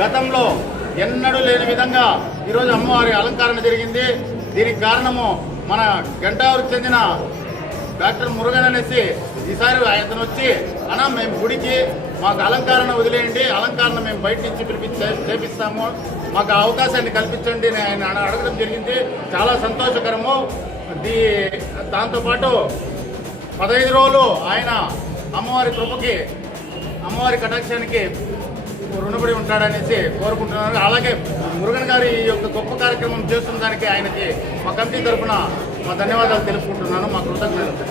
గతంలో ఎన్నడూ లేని విధంగా ఈరోజు అమ్మవారి అలంకరణ జరిగింది. దీనికి కారణము మన గంటావరికి చెందిన డాక్టర్ మురుగన్ అనేసి ఈసారి అతను వచ్చి అన్నా మేము గుడికి మాకు అలంకరణ వదిలేయండి, అలంకరణ మేము బయట నుంచి చేపిస్తాము, మాకు అవకాశాన్ని కల్పించండి అని ఆయన అడగడం జరిగింది. చాలా సంతోషకరము. దాంతోపాటు 15 రోజులు ఆయన అమ్మవారి కృపకి అమ్మవారి కటాక్షానికి రుణపడి ఉంటాడనేసి కోరుకుంటున్నారు. అలాగే మురుగన్ గారి ఈ యొక్క గొప్ప కార్యక్రమం చేస్తున్న దానికి ఆయనకి మా కమిటీ తరఫున మా ధన్యవాదాలు తెలుపుకుంటున్నాను. మా కృతజ్ఞతలు.